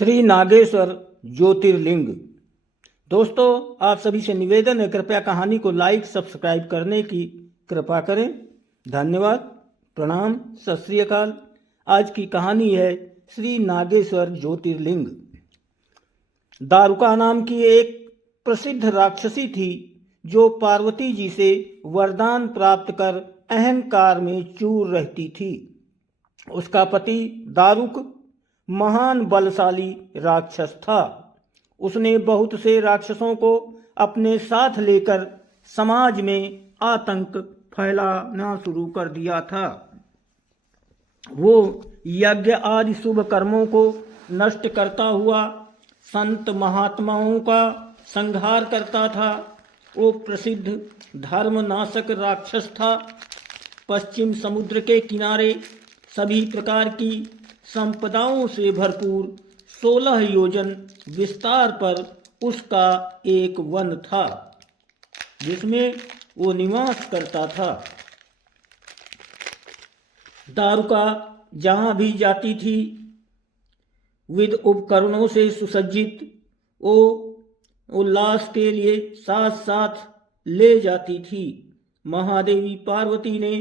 श्री नागेश्वर ज्योतिर्लिंग। दोस्तों, आप सभी से निवेदन है, कृपया कहानी को लाइक सब्सक्राइब करने की कृपा करें। धन्यवाद। प्रणाम। सत श्री अकाल। आज की कहानी है श्री नागेश्वर ज्योतिर्लिंग। दारुका नाम की एक प्रसिद्ध राक्षसी थी जो पार्वती जी से वरदान प्राप्त कर अहंकार में चूर रहती थी। उसका पति दारुक महान बलशाली राक्षस था। उसने बहुत से राक्षसों को अपने साथ लेकर समाज में आतंक फैलाना शुरू कर दिया था। वो यज्ञ आदि शुभ कर्मों को नष्ट करता हुआ संत महात्माओं का संहार करता था। वो प्रसिद्ध धर्मनाशक राक्षस था। पश्चिम समुद्र के किनारे सभी प्रकार की संपदाओं से भरपूर 16 योजन विस्तार पर उसका एक वन था जिसमें वो निवास करता था। दारुका जहाँ भी जाती थी विध उपकरणों से सुसज्जित वो उल्लास के लिए साथ साथ ले जाती थी। महादेवी पार्वती ने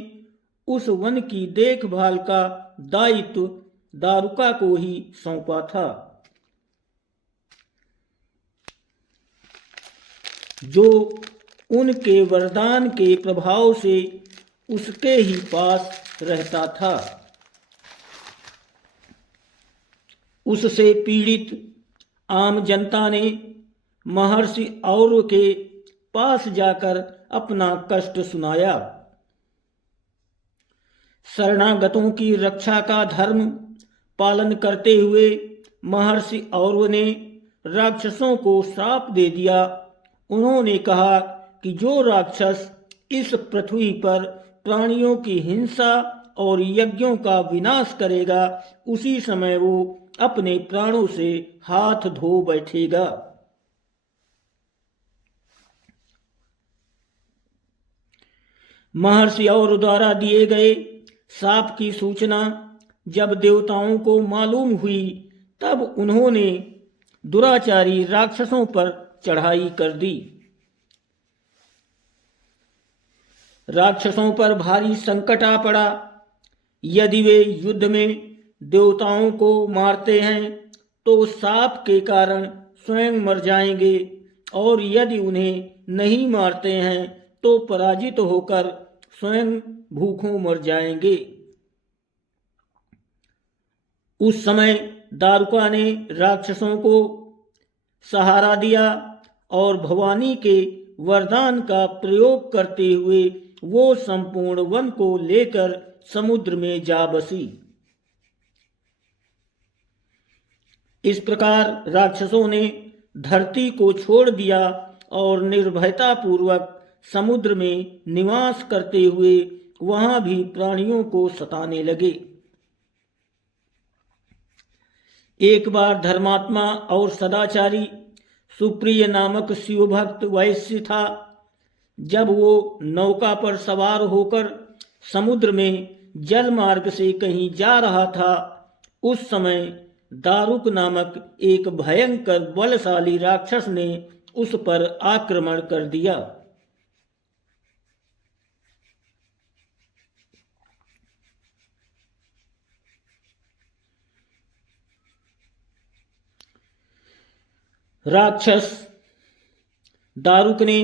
उस वन की देखभाल का दायित्व दारुका को ही सौंपा था, जो उनके वरदान के प्रभाव से उसके ही पास रहता था। उससे पीड़ित आम जनता ने महर्षि और के पास जाकर अपना कष्ट सुनाया। शरणागतों की रक्षा का धर्म पालन करते हुए महर्षि और ने राक्षसों को श्राप दे दिया। उन्होंने कहा कि जो राक्षस इस पृथ्वी पर प्राणियों की हिंसा और यज्ञों का विनाश करेगा उसी समय वो अपने प्राणों से हाथ धो बैठेगा। महर्षि और द्वारा दिए गए शाप की सूचना जब देवताओं को मालूम हुई तब उन्होंने दुराचारी राक्षसों पर चढ़ाई कर दी। राक्षसों पर भारी संकट आ पड़ा। यदि वे युद्ध में देवताओं को मारते हैं तो शाप के कारण स्वयं मर जाएंगे, और यदि उन्हें नहीं मारते हैं तो पराजित होकर स्वयं भूखों मर जाएंगे। उस समय दारुका ने राक्षसों को सहारा दिया और भवानी के वरदान का प्रयोग करते हुए वो संपूर्ण वन को लेकर समुद्र में जा बसी। इस प्रकार राक्षसों ने धरती को छोड़ दिया और निर्भयता पूर्वक समुद्र में निवास करते हुए वहां भी प्राणियों को सताने लगे। एक बार धर्मात्मा और सदाचारी सुप्रिय नामक शिवभक्त वैश्य था। जब वो नौका पर सवार होकर समुद्र में जल मार्ग से कहीं जा रहा था, उस समय दारुक नामक एक भयंकर बलशाली राक्षस ने उस पर आक्रमण कर दिया। राक्षस दारुक ने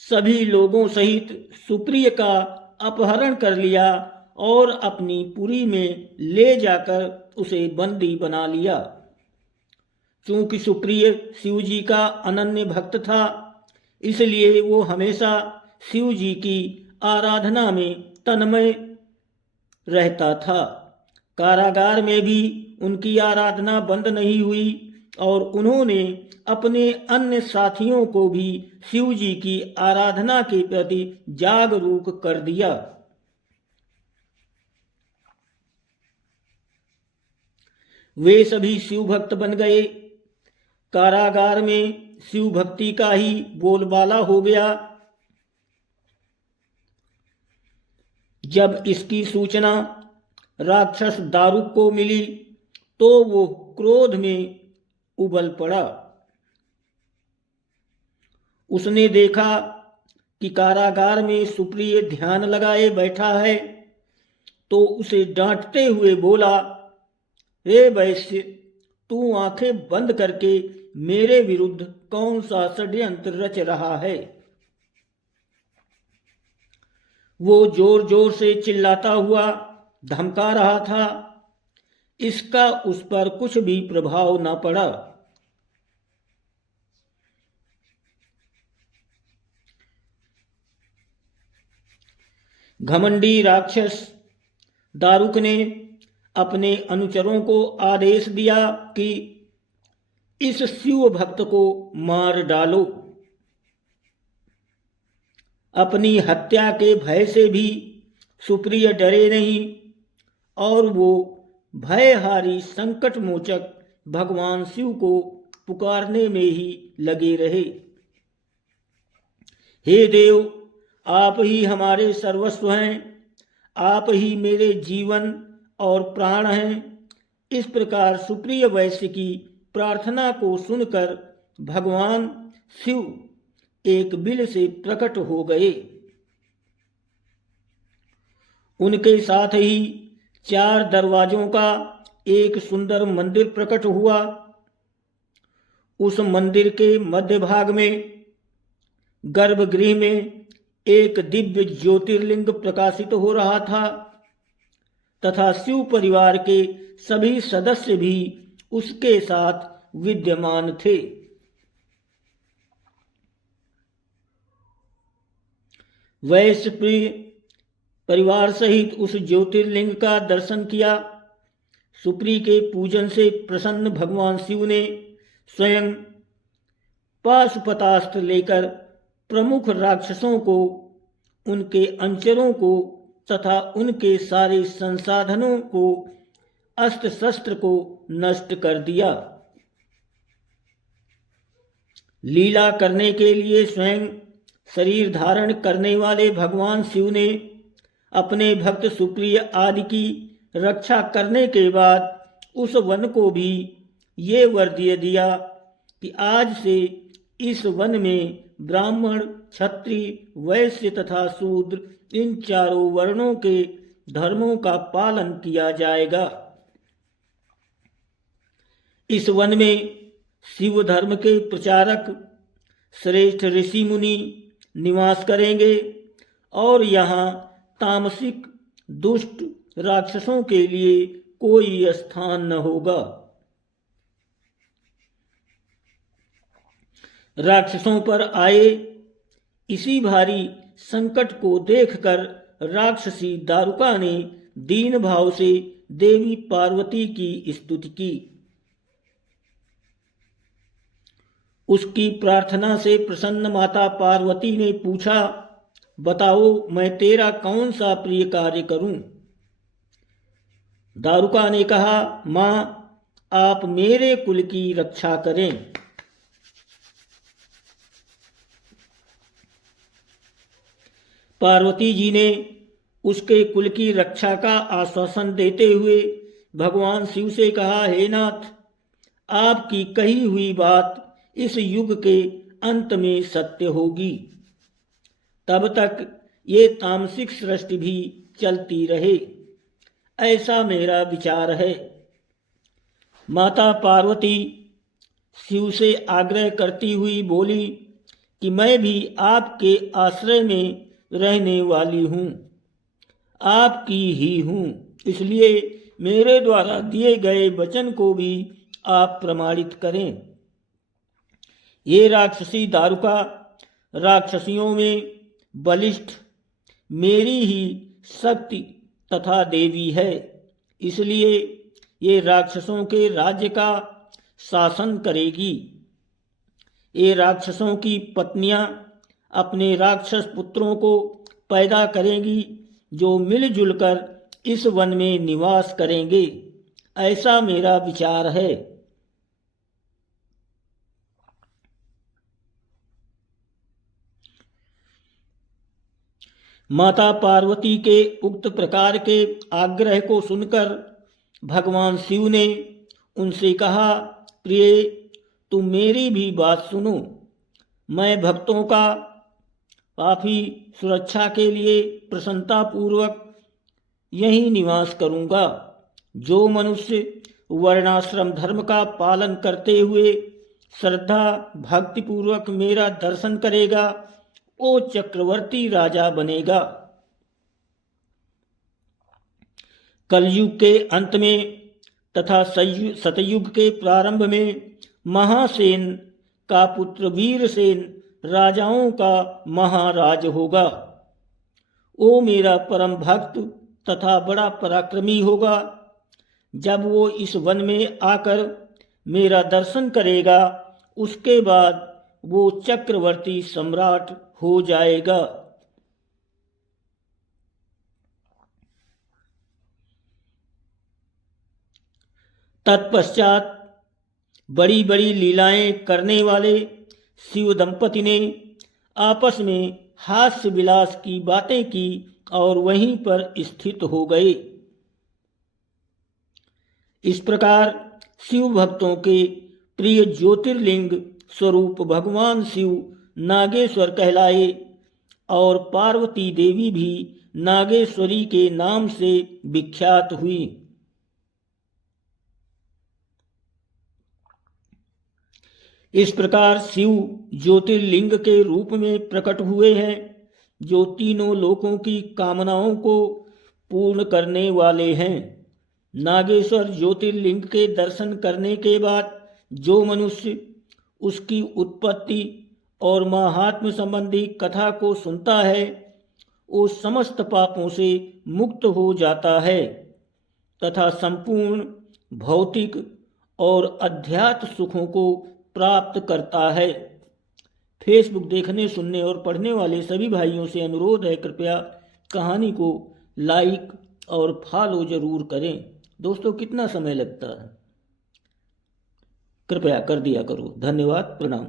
सभी लोगों सहित सुप्रिय का अपहरण कर लिया और अपनी पुरी में ले जाकर उसे बंदी बना लिया। चूंकि सुप्रिय शिवजी का अनन्य भक्त था, इसलिए वो हमेशा शिवजी की आराधना में तन्मय रहता था। कारागार में भी उनकी आराधना बंद नहीं हुई और उन्होंने अपने अन्य साथियों को भी शिवजी की आराधना के प्रति जागरूक कर दिया। वे सभी शिव भक्त बन गए। कारागार में शिव भक्ति का ही बोलबाला हो गया। जब इसकी सूचना राक्षस दारुक को मिली तो वो क्रोध में उबल पड़ा। उसने देखा कि कारागार में सुप्रिय ध्यान लगाए बैठा है, तो उसे डांटते हुए बोला, हे वैश्य, तू आंखें बंद करके मेरे विरुद्ध कौन सा षड्यंत्र रच रहा है? वो जोर जोर से चिल्लाता हुआ धमका रहा था। इसका उस पर कुछ भी प्रभाव न पड़ा। घमंडी राक्षस दारुक ने अपने अनुचरों को आदेश दिया कि इस शिव भक्त को मार डालो। अपनी हत्या के भय से भी सुप्रिय डरे नहीं और वो भयहारी संकट मोचक भगवान शिव को पुकारने में ही लगे रहे। हे देव, आप ही हमारे सर्वस्व हैं, आप ही मेरे जीवन और प्राण हैं। इस प्रकार सुप्रिय वैश्य की प्रार्थना को सुनकर भगवान शिव एक बिल से प्रकट हो गए। उनके साथ ही 4 दरवाजों का एक सुंदर मंदिर प्रकट हुआ। उस मंदिर के मध्य भाग में गर्भगृह में एक दिव्य ज्योतिर्लिंग प्रकाशित हो रहा था तथा शिव परिवार के सभी सदस्य भी उसके साथ विद्यमान थे। वैश्य परिवार सहित उस ज्योतिर्लिंग का दर्शन किया। सुप्री के पूजन से प्रसन्न भगवान शिव ने स्वयं पाशुपतास्त्र लेकर प्रमुख राक्षसों को, उनके अनुचरों को तथा उनके सारे संसाधनों को, अस्त्र शस्त्र को नष्ट कर दिया। लीला करने के लिए स्वयं शरीर धारण करने वाले भगवान शिव ने अपने भक्त सुप्रिय आदि की रक्षा करने के बाद उस वन को भी ये वर दे दिया कि आज से इस वन में ब्राह्मण, क्षत्रिय, वैश्य तथा शूद्र, इन 4 वर्णों के धर्मों का पालन किया जाएगा। इस वन में शिव धर्म के प्रचारक श्रेष्ठ ऋषि मुनि निवास करेंगे और यहाँ तामसिक दुष्ट राक्षसों के लिए कोई स्थान न होगा। राक्षसों पर आए इसी भारी संकट को देखकर राक्षसी दारुका ने दीन भाव से देवी पार्वती की स्तुति की। उसकी प्रार्थना से प्रसन्न माता पार्वती ने पूछा, बताओ मैं तेरा कौन सा प्रिय कार्य करूं? दारुका ने कहा, मां, आप मेरे कुल की रक्षा करें। पार्वती जी ने उसके कुल की रक्षा का आश्वासन देते हुए भगवान शिव से कहा, हे नाथ, आपकी कही हुई बात इस युग के अंत में सत्य होगी। तब तक ये तामसिक सृष्टि भी चलती रहे, ऐसा मेरा विचार है। माता पार्वती शिव से आग्रह करती हुई बोली कि मैं भी आपके आश्रय में रहने वाली हूँ, आपकी ही हूँ, इसलिए मेरे द्वारा दिए गए वचन को भी आप प्रमाणित करें। ये राक्षसी दारुका राक्षसियों में बलिष्ठ मेरी ही शक्ति तथा देवी है, इसलिए ये राक्षसों के राज्य का शासन करेगी। ये राक्षसों की पत्नियां अपने राक्षस पुत्रों को पैदा करेंगी जो मिलजुल कर इस वन में निवास करेंगे, ऐसा मेरा विचार है। माता पार्वती के उक्त प्रकार के आग्रह को सुनकर भगवान शिव ने उनसे कहा, प्रिय, तुम मेरी भी बात सुनो। मैं भक्तों का काफी सुरक्षा के लिए प्रसन्नतापूर्वक यहीं निवास करूंगा। जो मनुष्य वर्णाश्रम धर्म का पालन करते हुए श्रद्धा भक्तिपूर्वक मेरा दर्शन करेगा वो चक्रवर्ती राजा बनेगा। कलयुग के अंत में तथा सतयुग के प्रारंभ में महासेन का पुत्र वीरसेन राजाओं का महाराज होगा। वो मेरा परम भक्त तथा बड़ा पराक्रमी होगा। जब वो इस वन में आकर मेरा दर्शन करेगा उसके बाद वो चक्रवर्ती सम्राट हो जाएगा। तत्पश्चात बड़ी बड़ी लीलाएं करने वाले शिव दंपति ने आपस में हास्य विलास की बातें की और वहीं पर स्थित हो गए। इस प्रकार शिव भक्तों के प्रिय ज्योतिर्लिंग स्वरूप भगवान शिव नागेश्वर कहलाए और पार्वती देवी भी नागेश्वरी के नाम से विख्यात हुई। इस प्रकार शिव ज्योतिर्लिंग के रूप में प्रकट हुए हैं जो तीनों लोकों की कामनाओं को पूर्ण करने वाले हैं। नागेश्वर ज्योतिर्लिंग के दर्शन करने के बाद जो मनुष्य उसकी उत्पत्ति और महात्म्य संबंधी कथा को सुनता है वो समस्त पापों से मुक्त हो जाता है तथा संपूर्ण भौतिक और अध्यात्म सुखों को प्राप्त करता है। फेसबुक देखने, सुनने और पढ़ने वाले सभी भाइयों से अनुरोध है कृपया कहानी को लाइक और फॉलो जरूर करें। दोस्तों कितना समय लगता है, कृपया कर दिया करो। धन्यवाद, प्रणाम।